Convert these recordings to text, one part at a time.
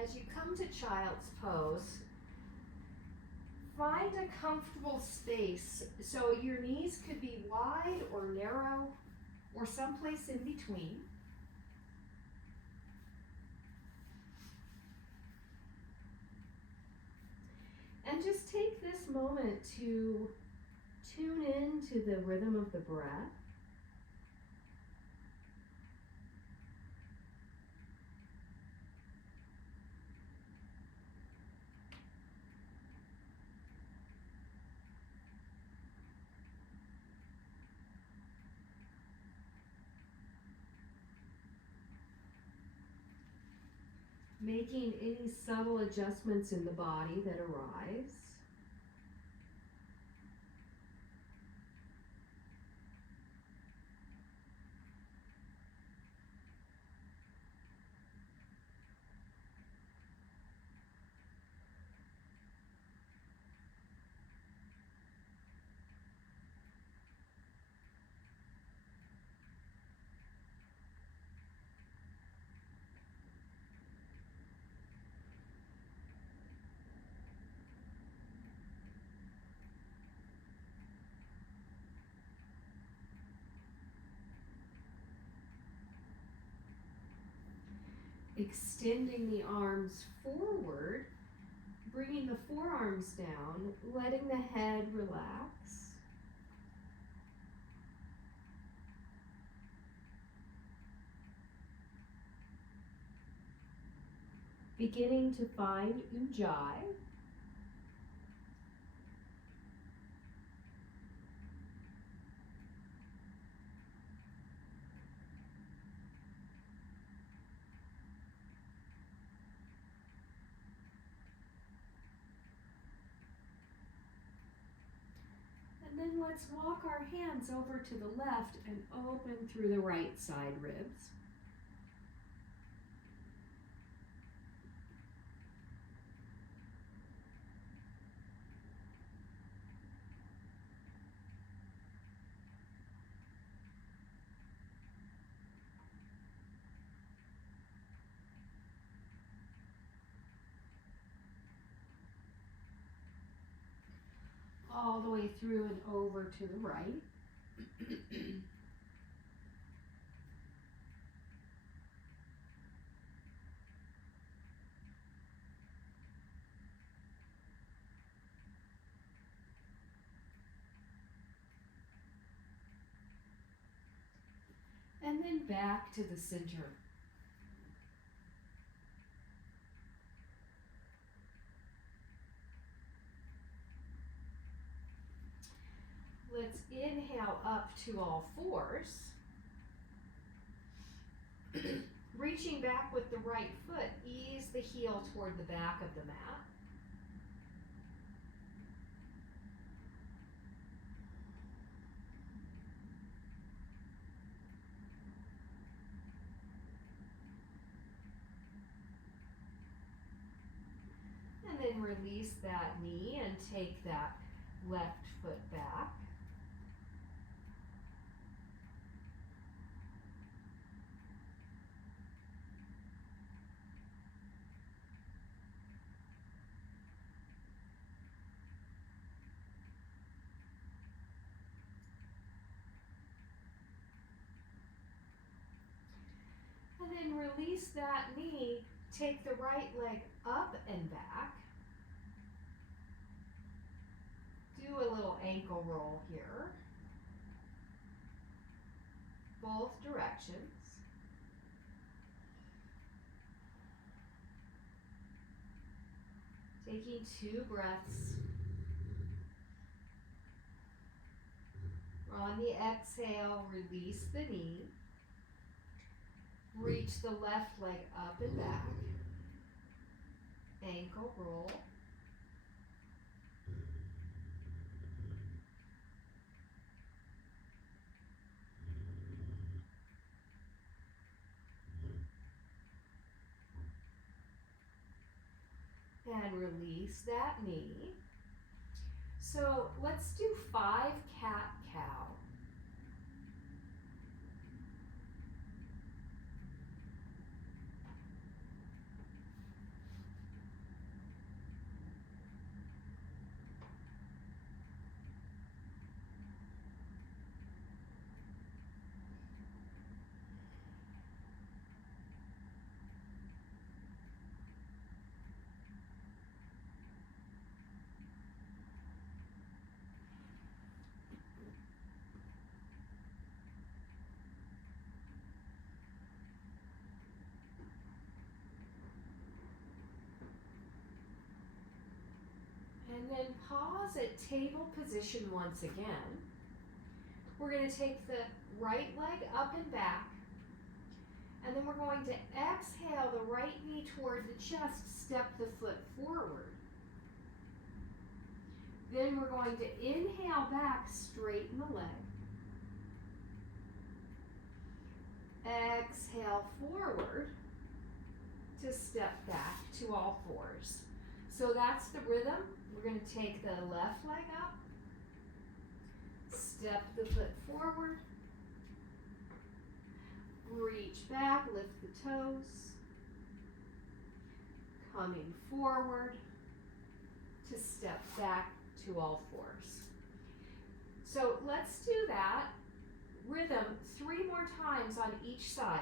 As you come to child's pose, find a comfortable space. So your knees could be wide or narrow or someplace in between. And just take this moment to tune in to the rhythm of the breath. Making any subtle adjustments in the body that arise. Extending the arms forward, bringing the forearms down, letting the head relax. Beginning to find Ujjayi. And then let's walk our hands over to the left and open through the right side ribs. All the way through and over to the right. And then back to the center. Let's inhale up to all fours. Reaching back with the right foot, ease the heel toward the back of the mat. And then release that knee and take that left foot back. And then release that knee, take the right leg up and back. Do a little ankle roll here. Both directions. Taking 2 breaths. On the exhale, release the knee. Reach the left leg up and back. Ankle roll. And release that knee. So let's do 5 cat-cow. then pause at table position once again. We're going to take the right leg up and back, and then we're going to exhale the right knee toward the chest, step the foot forward. Then we're going to inhale back, straighten the leg. Exhale forward to step back to all fours. So that's the rhythm. We're going to take the left leg up, step the foot forward, reach back, lift the toes, coming forward to step back to all fours. So let's do that rhythm 3 more times on each side.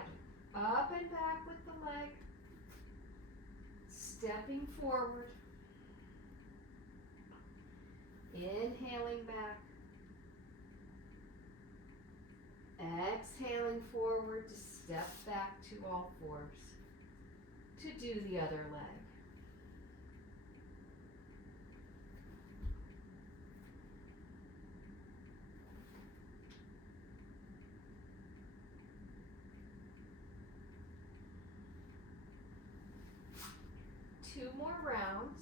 Up and back with the leg, stepping forward, inhaling back, exhaling forward to step back to all fours, to do the other leg. Two more rounds.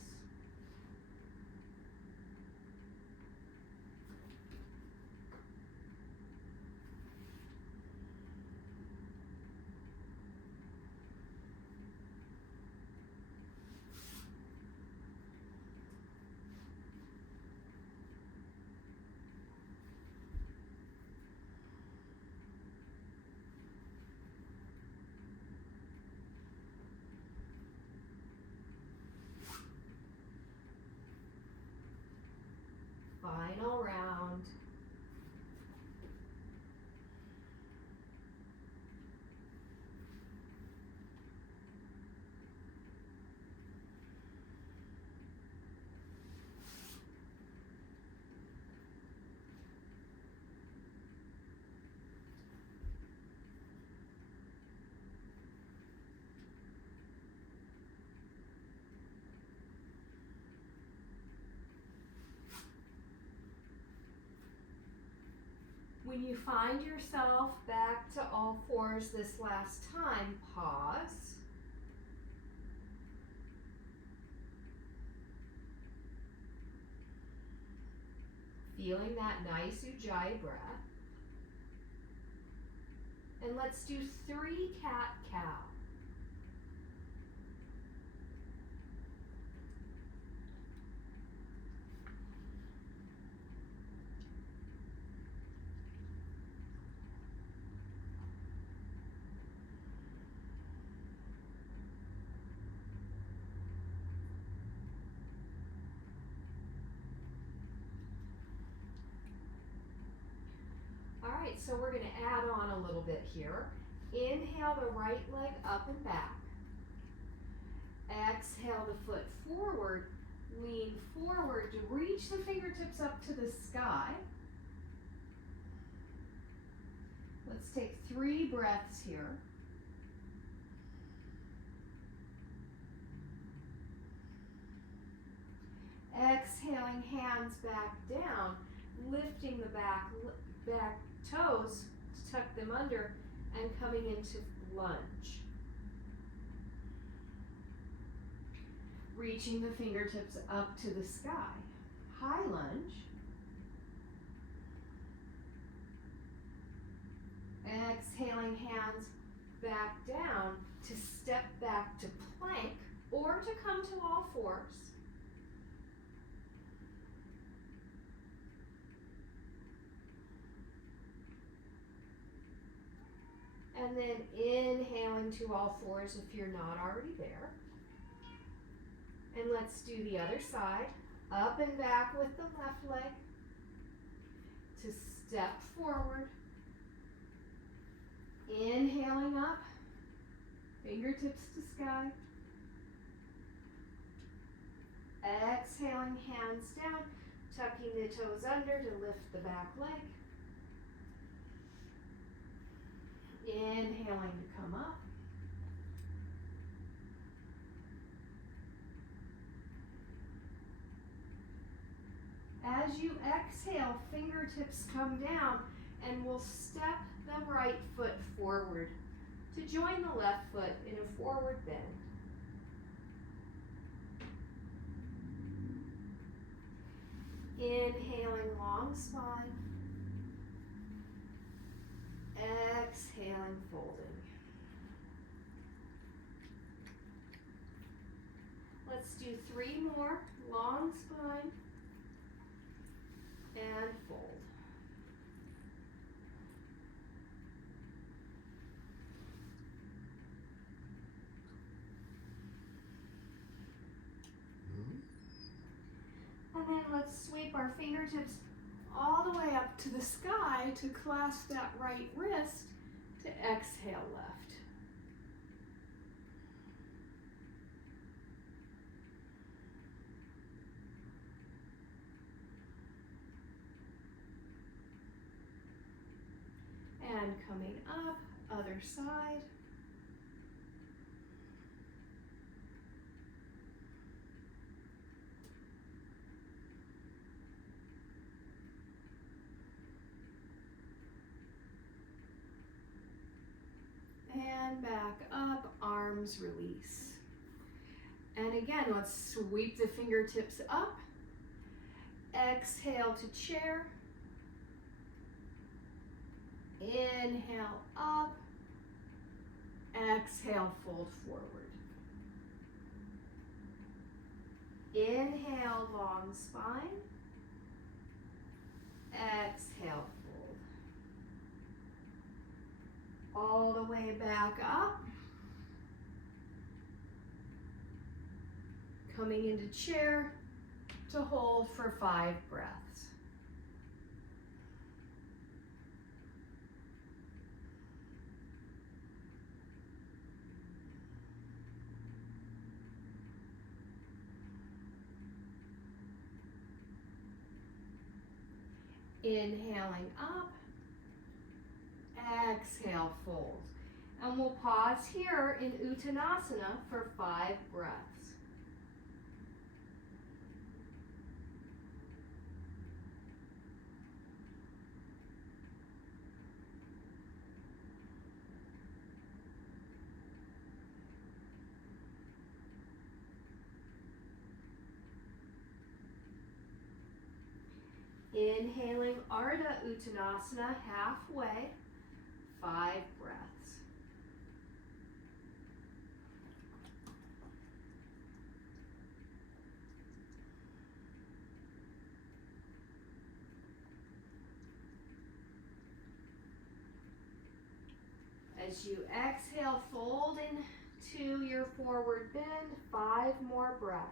Final round. When you find yourself back to all fours this last time, pause. Feeling that nice Ujjayi breath. And let's do 3 cat-cow. Alright, so we're going to add on a little bit here. Inhale the right leg up and back. Exhale the foot forward. Lean forward to reach the fingertips up to the sky. Let's take 3 breaths here. Exhaling, hands back down, lifting the back toes to tuck them under and coming into lunge. Reaching the fingertips up to the sky. High lunge. Exhaling, hands back down to step back to plank or to come to all fours. And then inhaling to all fours if you're not already there. And let's do the other side. Up and back with the left leg to step forward. Inhaling up, fingertips to sky. Exhaling, hands down, tucking the toes under to lift the back leg. Inhaling to come up. as you exhale, fingertips come down, and we'll step the right foot forward to join the left foot in a forward bend. Inhaling, long spine. Exhaling, folding. Let's do 3 more. Long spine and fold. And then let's sweep our fingertips all the way up to the sky to clasp that right wrist to exhale left. And coming up, other side. And back up, arms release. And again, let's sweep the fingertips up. Exhale to chair. Inhale up. Exhale, fold forward. Inhale, long spine. Exhale, fold. All the way back up. Coming into chair to hold for 5 breaths. Inhaling up. Exhale, fold. And we'll pause here in Uttanasana for 5 breaths. Inhaling Ardha Uttanasana halfway, 5 breaths. As you exhale, fold into your forward bend, 5 more breaths.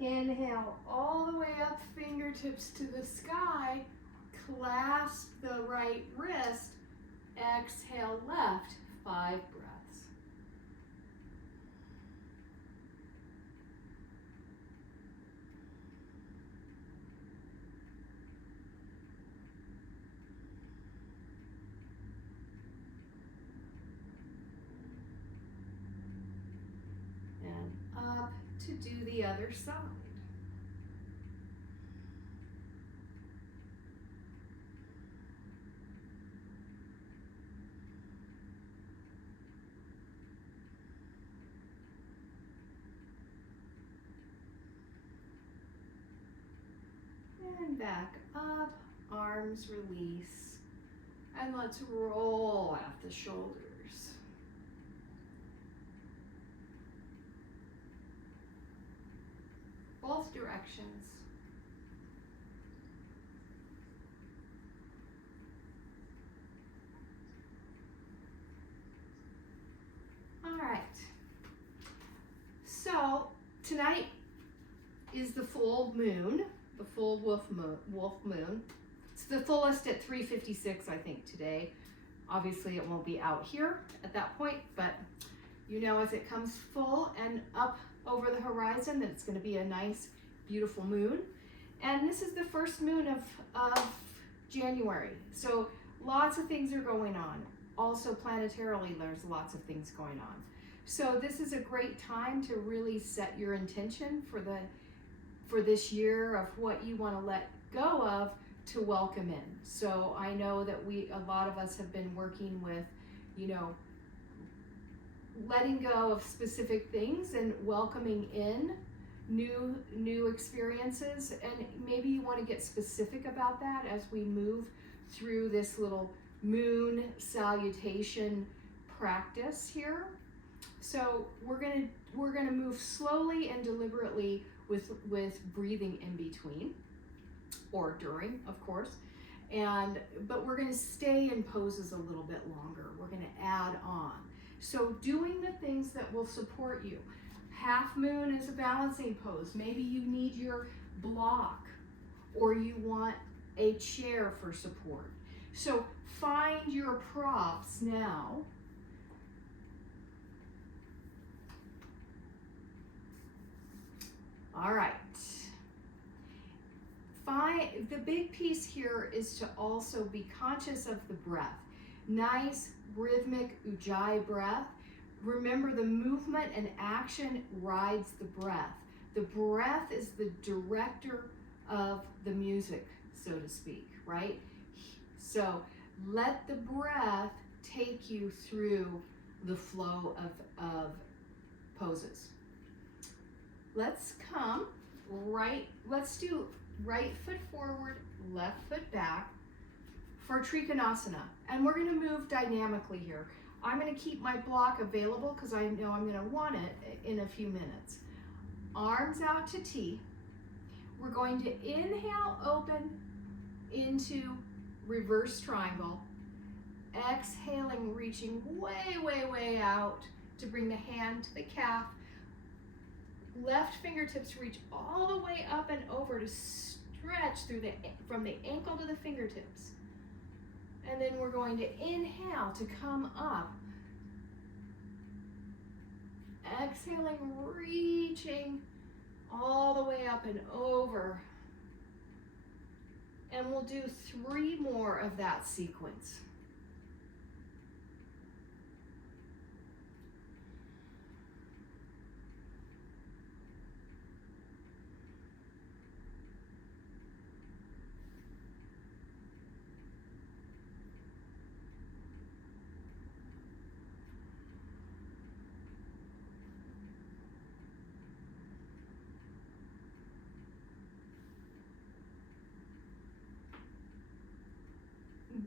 Inhale all the way up, fingertips to the sky. Clasp the right wrist. Exhale left, 5 breaths. And up to do the other side. And back up, arms release. And let's roll out the shoulders. Both directions. All right. So tonight is the full moon, the full wolf moon. It's the fullest at 3:56, I think, today. Obviously, it won't be out here at that point, but you know, as it comes full and up over the horizon, that it's going to be a nice, beautiful moon. And this is the first moon of January. So lots of things are going on. Also planetarily, there's lots of things going on. So this is a great time to really set your intention for this year of what you want to let go of to welcome in. So I know that a lot of us have been working with, letting go of specific things and welcoming in new experiences. And maybe you want to get specific about that as we move through this little moon salutation practice here. So we're gonna move slowly and deliberately with breathing in between or during, of course. But we're gonna stay in poses a little bit longer. We're gonna add on. So doing the things that will support you. Half moon is a balancing pose. Maybe you need your block or you want a chair for support. So find your props now. All right. The big piece here is to also be conscious of the breath. Nice, rhythmic Ujjayi breath. Remember, the movement and action rides the breath. The breath is the director of the music, so to speak, right? So let the breath take you through the flow of poses. Let's do right foot forward, left foot back for Trikonasana. And we're gonna move dynamically here. I'm gonna keep my block available because I know I'm gonna want it in a few minutes. Arms out to T. We're going to inhale, open into reverse triangle. Exhaling, reaching way, way, way out to bring the hand to the calf. Left fingertips reach all the way up and over to stretch from the ankle to the fingertips. And then we're going to inhale to come up. Exhaling, reaching all the way up and over. And we'll do 3 more of that sequence.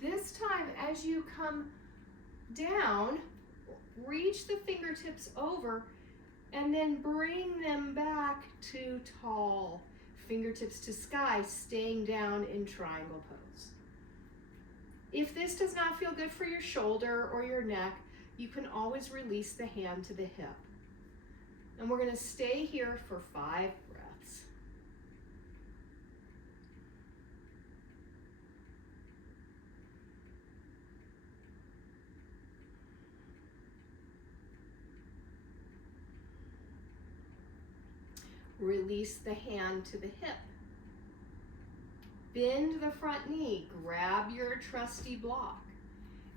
This time, as you come down, reach the fingertips over and then bring them back to tall. Fingertips to sky, staying down in triangle pose. If this does not feel good for your shoulder or your neck, you can always release the hand to the hip. And we're going to stay here for 5 breaths. Release the hand to the hip. Bend the front knee, grab your trusty block.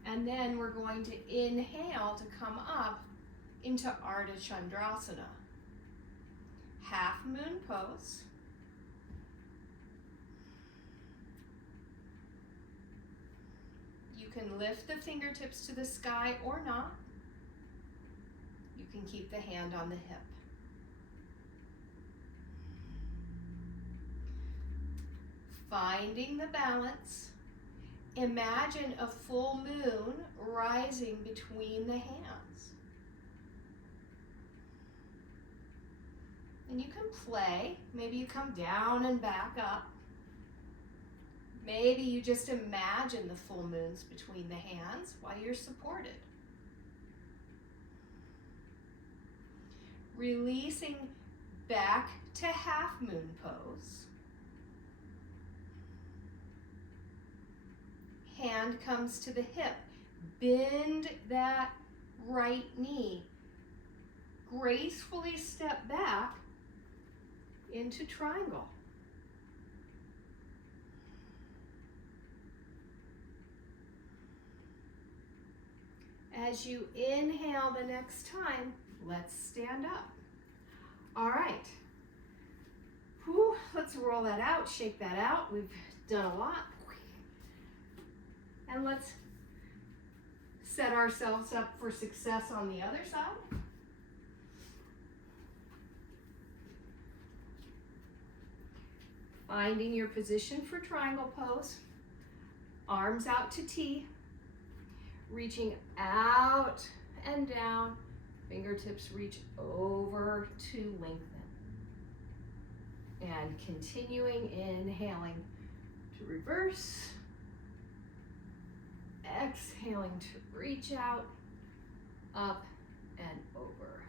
And then we're going to inhale to come up into Ardha Chandrasana. Half moon pose. You can lift the fingertips to the sky or not. You can keep the hand on the hip. Finding the balance. Imagine a full moon rising between the hands. And you can play. Maybe you come down and back up. Maybe you just imagine the full moons between the hands while you're supported. Releasing back to half moon pose. Hand comes to the hip. Bend that right knee. gracefully step back into triangle. As you inhale the next time, let's stand up. All right. Whew, let's roll that out, shake that out. We've done a lot. And let's set ourselves up for success on the other side. Finding your position for triangle pose. Arms out to T. Reaching out and down. Fingertips reach over to lengthen. And continuing, inhaling to reverse. Exhaling to reach out, up and over.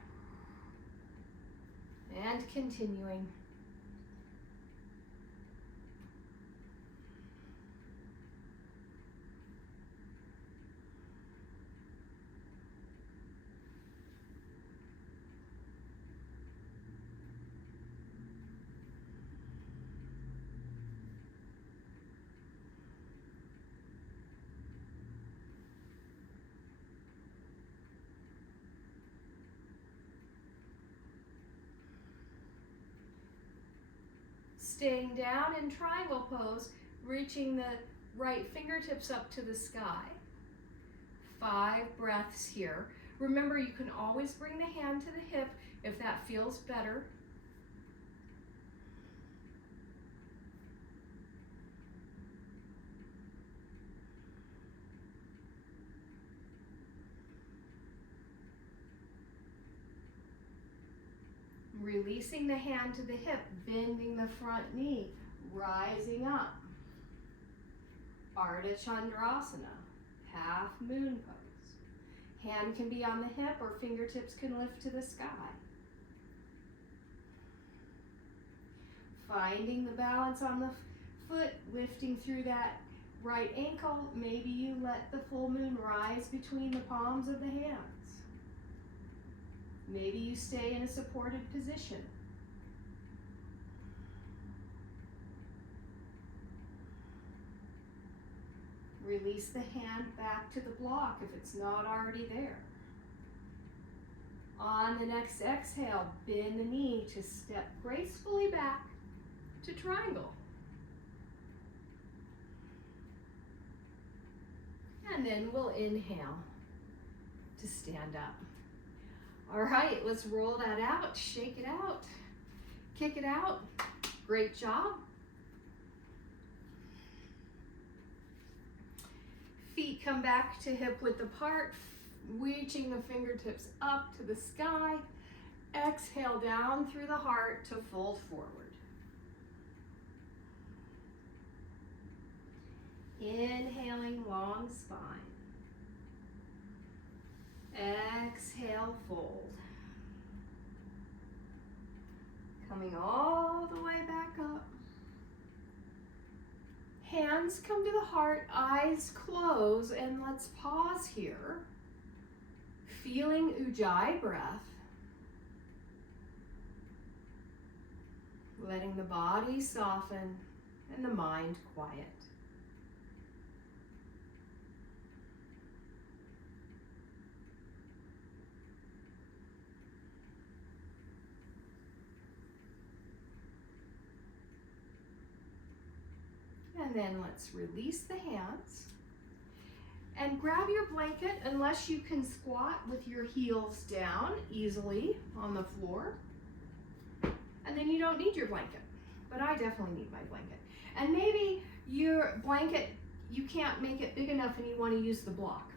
And continuing. Staying down in triangle pose, reaching the right fingertips up to the sky. 5 breaths here. Remember, you can always bring the hand to the hip if that feels better. Releasing the hand to the hip, bending the front knee, rising up. Ardha Chandrasana, half moon pose. Hand can be on the hip or fingertips can lift to the sky. Finding the balance on the foot, lifting through that right ankle. Maybe you let the full moon rise between the palms of the hands. Maybe you stay in a supported position. Release the hand back to the block if it's not already there. On the next exhale, bend the knee to step gracefully back to triangle. And then we'll inhale to stand up. All right, let's roll that out, shake it out, kick it out. Great job. Feet come back to hip width apart, reaching the fingertips up to the sky. Exhale down through the heart to fold forward. Inhaling, long spine. Exhale, fold. Coming all the way back up. Hands come to the heart, eyes close, and let's pause here. Feeling Ujjayi breath. Letting the body soften and the mind quiet. And then let's release the hands and grab your blanket unless you can squat with your heels down easily on the floor. And then you don't need your blanket, but I definitely need my blanket. And maybe your blanket, you can't make it big enough and you want to use the block.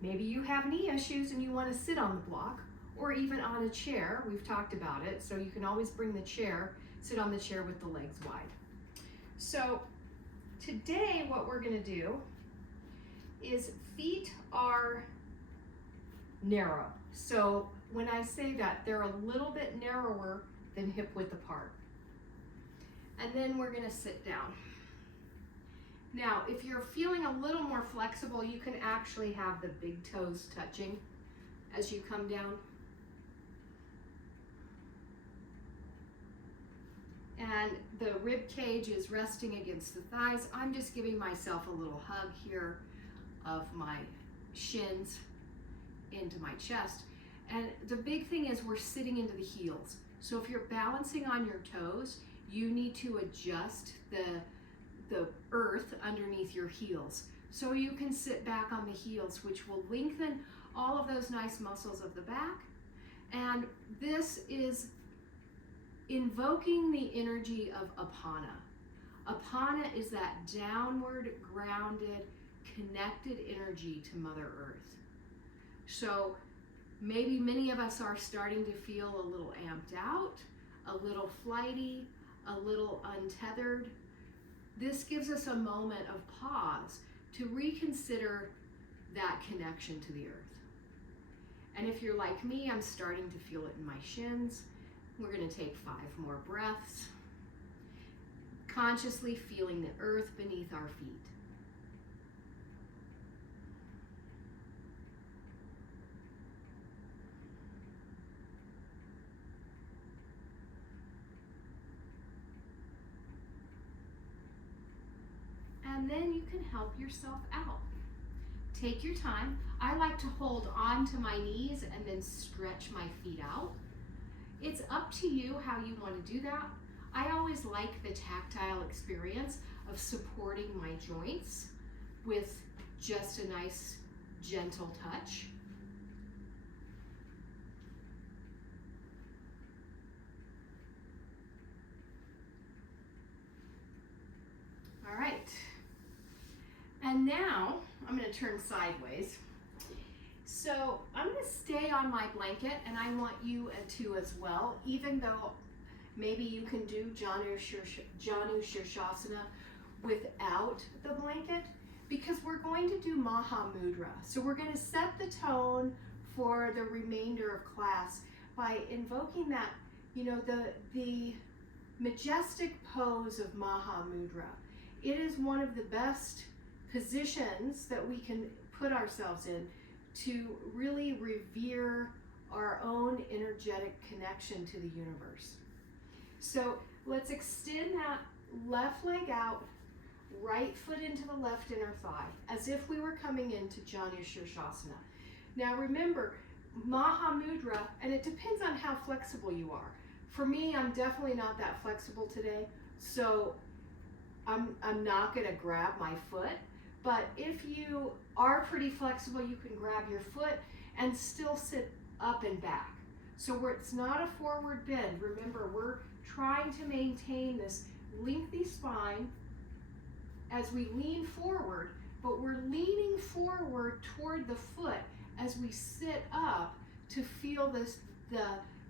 Maybe you have knee issues and you want to sit on the block or even on a chair. We've talked about it, so you can always bring the chair, sit on the chair with the legs wide. So today what we're going to do is feet are narrow. So when I say that, they're a little bit narrower than hip width apart. And then we're going to sit down. Now, if you're feeling a little more flexible, you can actually have the big toes touching as you come down. and the rib cage is resting against the thighs. I'm just giving myself a little hug here of my shins into my chest. And the big thing is we're sitting into the heels. So if you're balancing on your toes, you need to adjust the earth underneath your heels. So you can sit back on the heels, which will lengthen all of those nice muscles of the back. And this is invoking the energy of Apana. Apana is that downward, grounded, connected energy to Mother Earth. So maybe many of us are starting to feel a little amped out, a little flighty, a little untethered. This gives us a moment of pause to reconsider that connection to the earth. And if you're like me, I'm starting to feel it in my shins. We're going to take 5 more breaths, consciously feeling the earth beneath our feet. And then you can help yourself out. Take your time. I like to hold on to my knees and then stretch my feet out. It's up to you how you want to do that. I always like the tactile experience of supporting my joints with just a nice, gentle touch. All right. And now I'm going to turn sideways. So I'm going to stay on my blanket, and I want you to as well, even though maybe you can do Janu Shirshasana without the blanket, because we're going to do Maha Mudra. So we're going to set the tone for the remainder of class by invoking that, the majestic pose of Maha Mudra. It is one of the best positions that we can put ourselves in to really revere our own energetic connection to the universe. So let's extend that left leg out, right foot into the left inner thigh, as if we were coming into Janu Shirshasana. Now remember, Maha Mudra, and it depends on how flexible you are. For me, I'm definitely not that flexible today, so I'm not gonna grab my foot. But if you are pretty flexible, you can grab your foot and still sit up and back. So where it's not a forward bend, remember, we're trying to maintain this lengthy spine as we lean forward, but we're leaning forward toward the foot as we sit up to feel the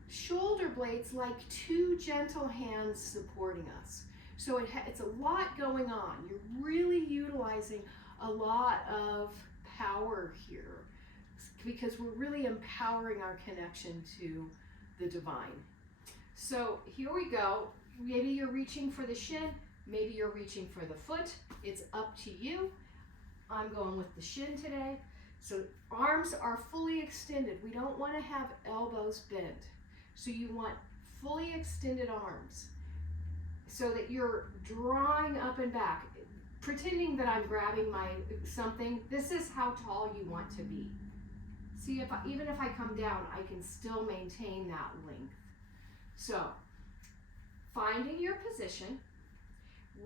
shoulder blades like 2 gentle hands supporting us. So it's a lot going on. You're really utilizing a lot of power here because we're really empowering our connection to the divine. So here we go. Maybe you're reaching for the shin, maybe you're reaching for the foot. It's up to you. I'm going with the shin today. So arms are fully extended. We don't want to have elbows bent. So you want fully extended arms so that you're drawing up and back, pretending that I'm grabbing something. This is how tall you want to be. See, even if I come down, I can still maintain that length. So, finding your position,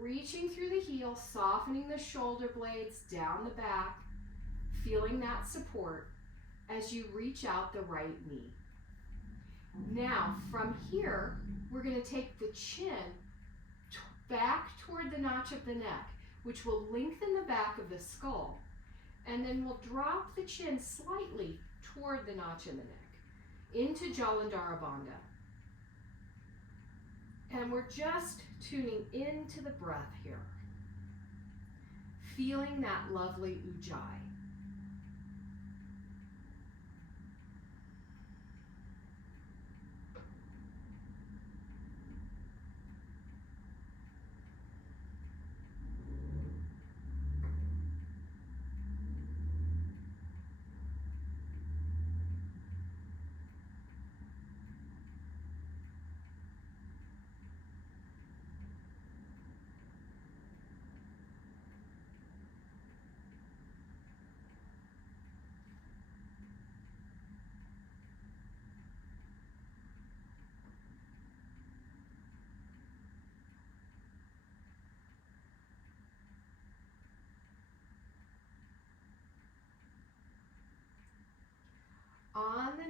reaching through the heels, softening the shoulder blades down the back, feeling that support as you reach out the right knee. Now, from here, we're going to take the chin back toward the notch of the neck, which will lengthen the back of the skull, and then we'll drop the chin slightly toward the notch in the neck into Jalandhara Bandha. And we're just tuning into the breath here, feeling that lovely ujjayi.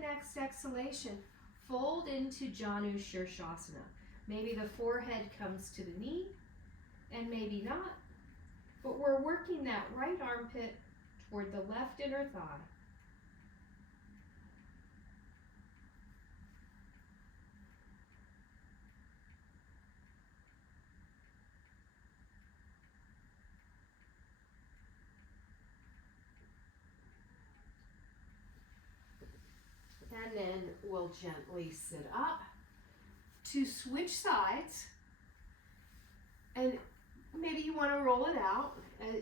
next exhalation, fold into Janu Shirshasana. Maybe the forehead comes to the knee, and maybe not, but we're working that right armpit toward the left inner thigh. And then we'll gently sit up to switch sides. And maybe you want to roll it out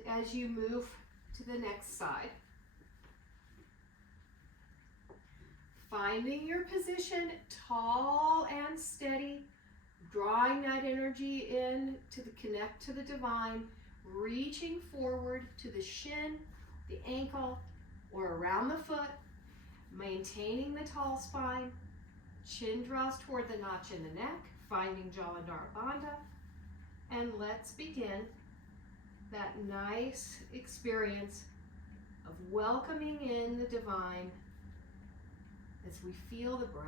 as you move to the next side. Finding your position, tall and steady, drawing that energy in to connect to the divine, reaching forward to the shin, the ankle, or around the foot, maintaining the tall spine, chin draws toward the notch in the neck, finding Jalandhara Bandha, and let's begin that nice experience of welcoming in the divine as we feel the breath.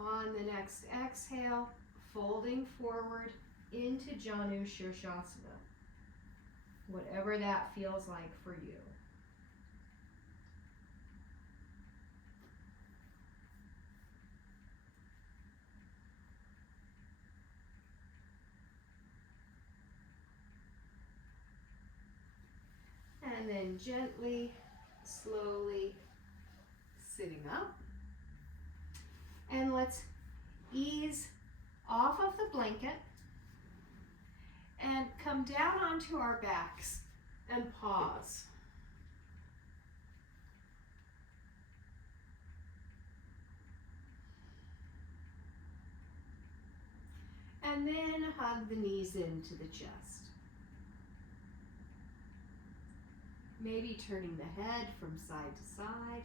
On the next exhale, folding forward into Janu Shirshasana, whatever that feels like for you. And then gently, slowly sitting up. And let's ease off of the blanket and come down onto our backs and pause. And then hug the knees into the chest. Maybe turning the head from side to side.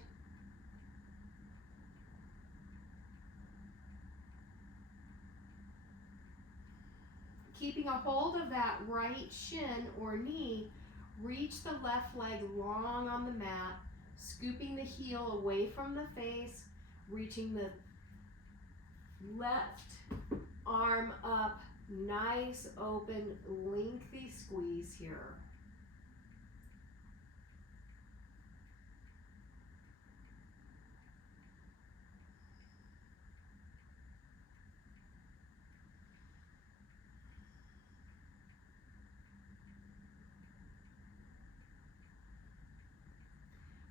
Keeping a hold of that right shin or knee, reach the left leg long on the mat, scooping the heel away from the face, reaching the left arm up, nice open, lengthy squeeze here.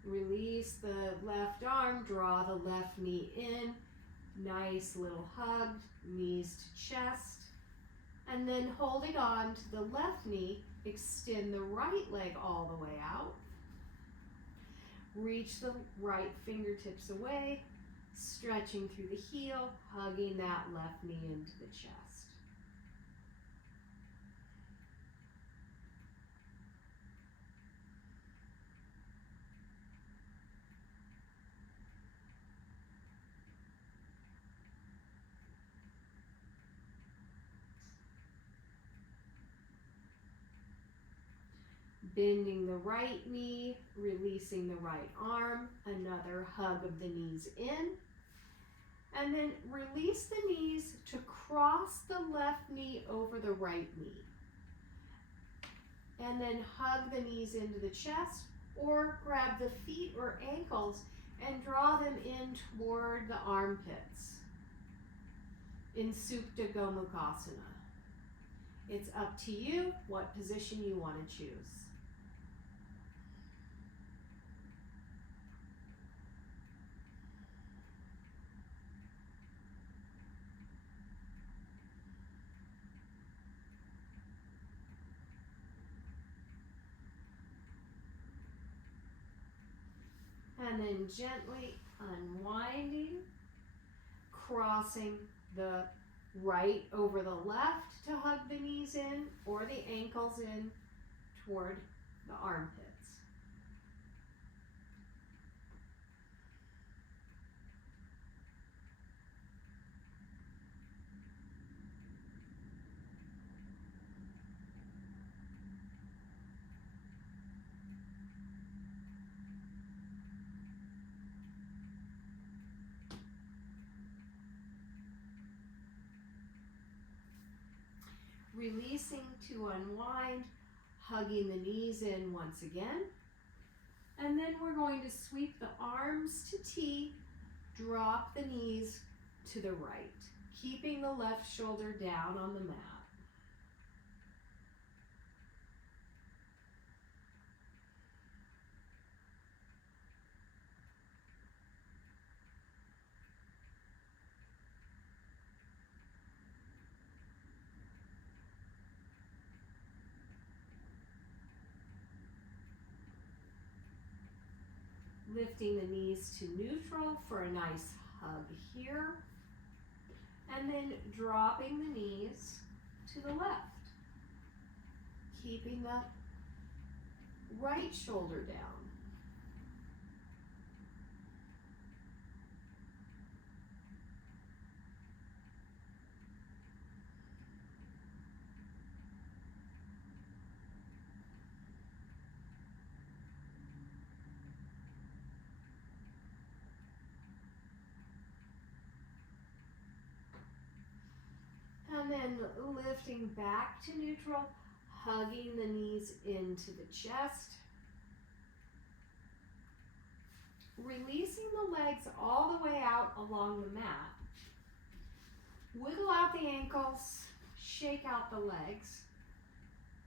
Release the left arm, draw the left knee in, nice little hug, knees to chest, and then holding on to the left knee, extend the right leg all the way out. Reach the right fingertips away, stretching through the heel, hugging that left knee into the chest. Bending the right knee, releasing the right arm, another hug of the knees in, and then release the knees to cross the left knee over the right knee. And then hug the knees into the chest, or grab the feet or ankles and draw them in toward the armpits in Supta Gomukhasana. It's up to you what position you want to choose. and then gently unwinding, crossing the right over the left to hug the knees in or the ankles in toward the armpits. Releasing to unwind, hugging the knees in once again. And then we're going to sweep the arms to T, drop the knees to the right, keeping the left shoulder down on the mat. Lifting the knees to neutral for a nice hug here. And then dropping the knees to the left. Keeping the right shoulder down. And then lifting back to neutral, hugging the knees into the chest. Releasing the legs all the way out along the mat. Wiggle out the ankles, shake out the legs,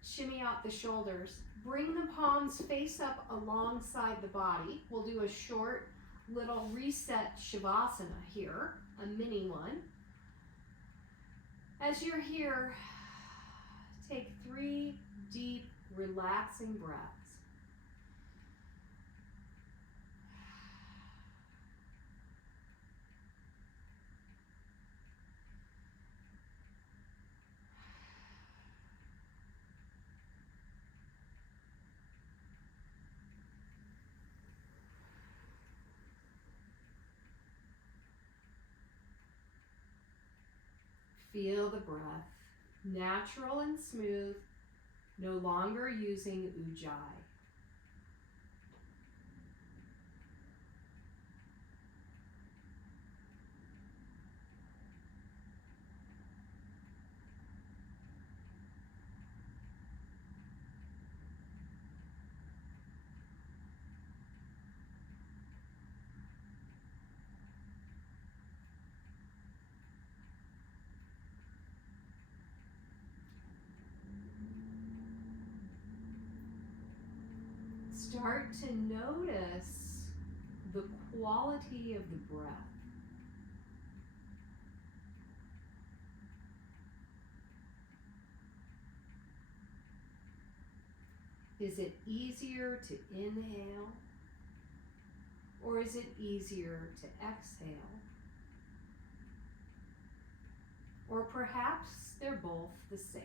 shimmy out the shoulders. Bring the palms face up alongside the body. We'll do a short little reset Shavasana here, a mini one. As you're here, take 3 deep, relaxing breaths. Feel the breath, natural and smooth, no longer using ujjayi. Start to notice the quality of the breath. Is it easier to inhale, or is it easier to exhale? Or perhaps they're both the same.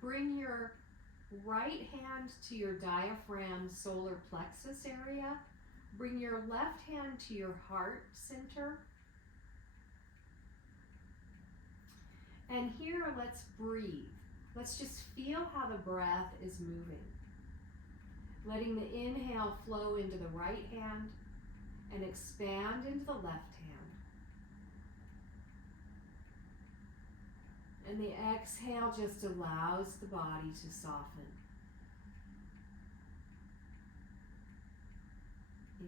Bring your right hand to your diaphragm solar plexus area. Bring your left hand to your heart center. And here, let's breathe. Let's just feel how the breath is moving. Letting the inhale flow into the right hand and expand into the left hand. And the exhale just allows the body to soften.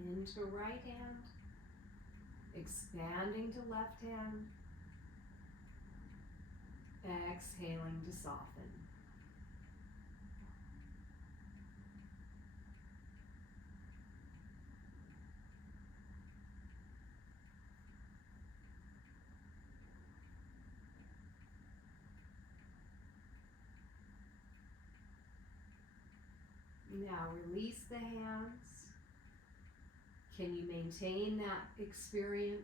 Into right hand, expanding to left hand, exhaling to soften. Now release the hands. Can you maintain that experience?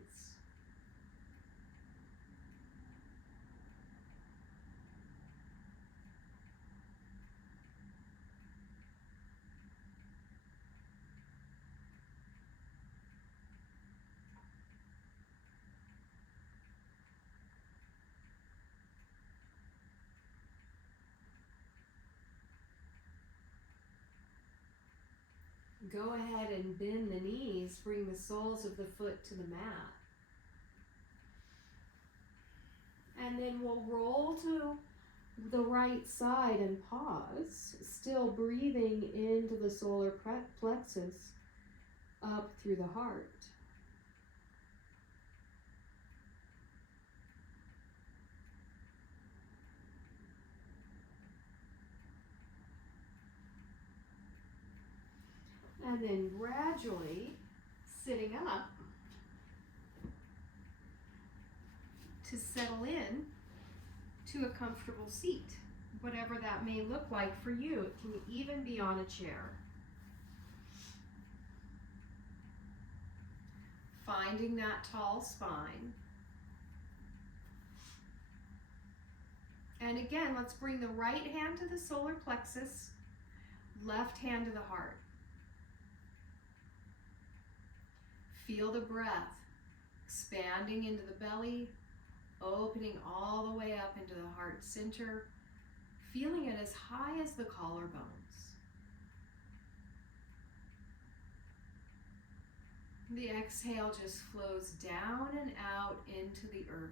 Go ahead and bend the knees, bring the soles of the foot to the mat. And then we'll roll to the right side and pause, still breathing into the solar plexus up through the heart. And then gradually sitting up to settle in to a comfortable seat, whatever that may look like for you. It can even be on a chair. Finding that tall spine. And again, let's bring the right hand to the solar plexus, left hand to the heart. Feel the breath expanding into the belly, opening all the way up into the heart center, feeling it as high as the collarbones. The exhale just flows down and out into the earth.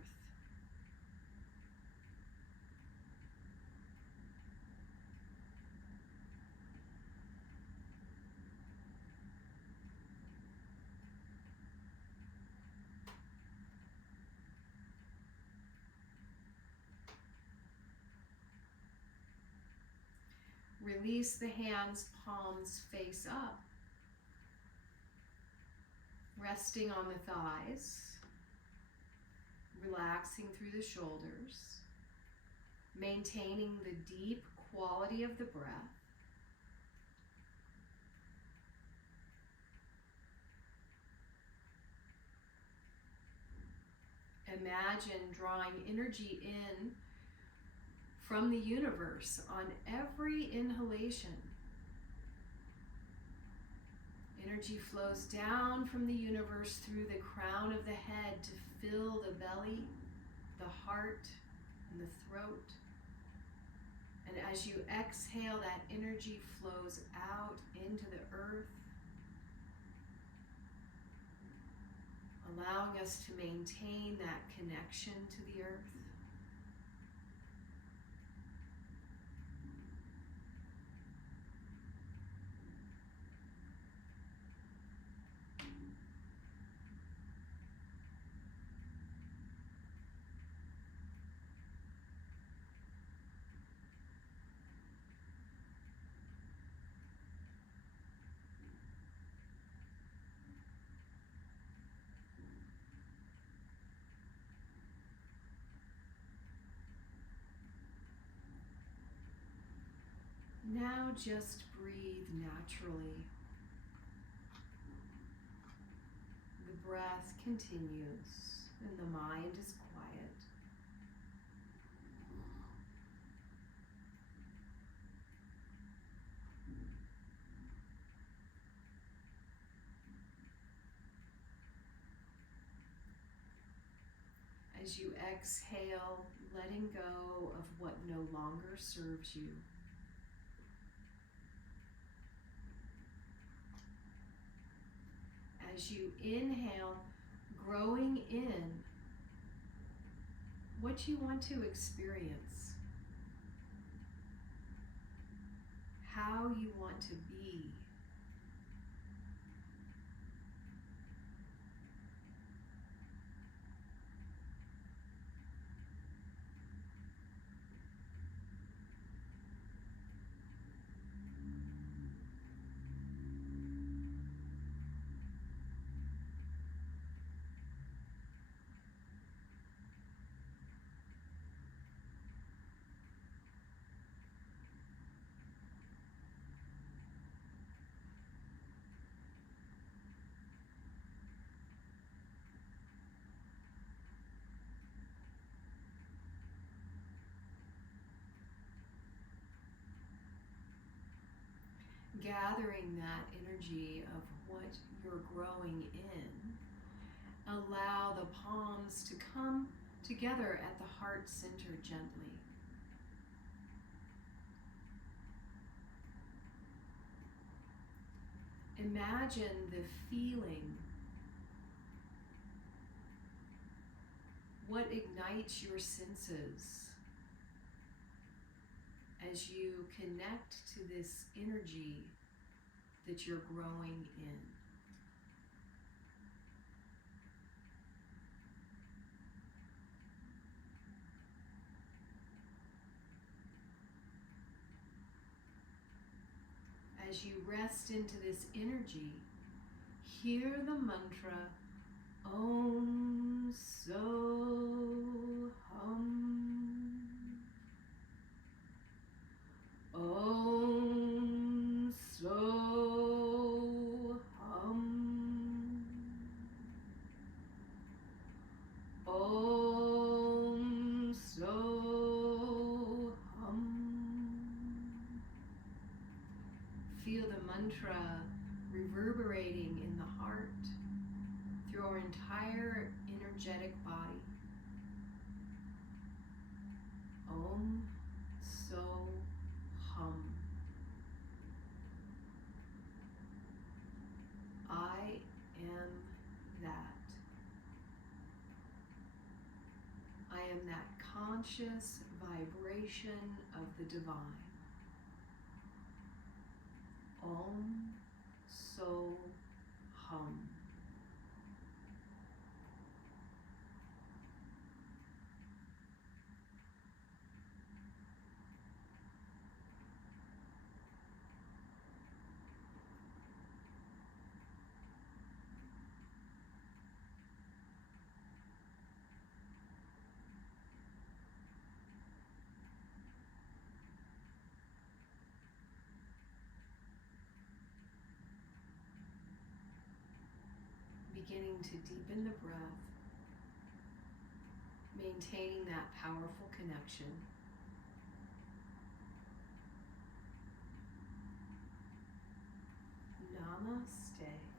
Release the hands, palms face up. Resting on the thighs. Relaxing through the shoulders. Maintaining the deep quality of the breath. Imagine drawing energy in from the universe on every inhalation. Energy flows down from the universe through the crown of the head to fill the belly, the heart, and the throat. And as you exhale, that energy flows out into the earth, allowing us to maintain that connection to the earth. Now just breathe naturally. The breath continues and the mind is quiet. As you exhale, letting go of what no longer serves you. As you inhale, growing in what you want to experience, how you want to be. Gathering that energy of what you're growing in, allow the palms to come together at the heart center gently. Imagine the feeling, what ignites your senses as you connect to this energy that you're growing in. As you rest into this energy, hear the mantra Om So Hum. Om So Hum. Om So Hum. Feel the mantra reverberating in the heart through our entire energetic body. Om So Hum. I am that. I am that conscious vibration of the divine. Om So Hum. Beginning to deepen the breath, maintaining that powerful connection. Namaste.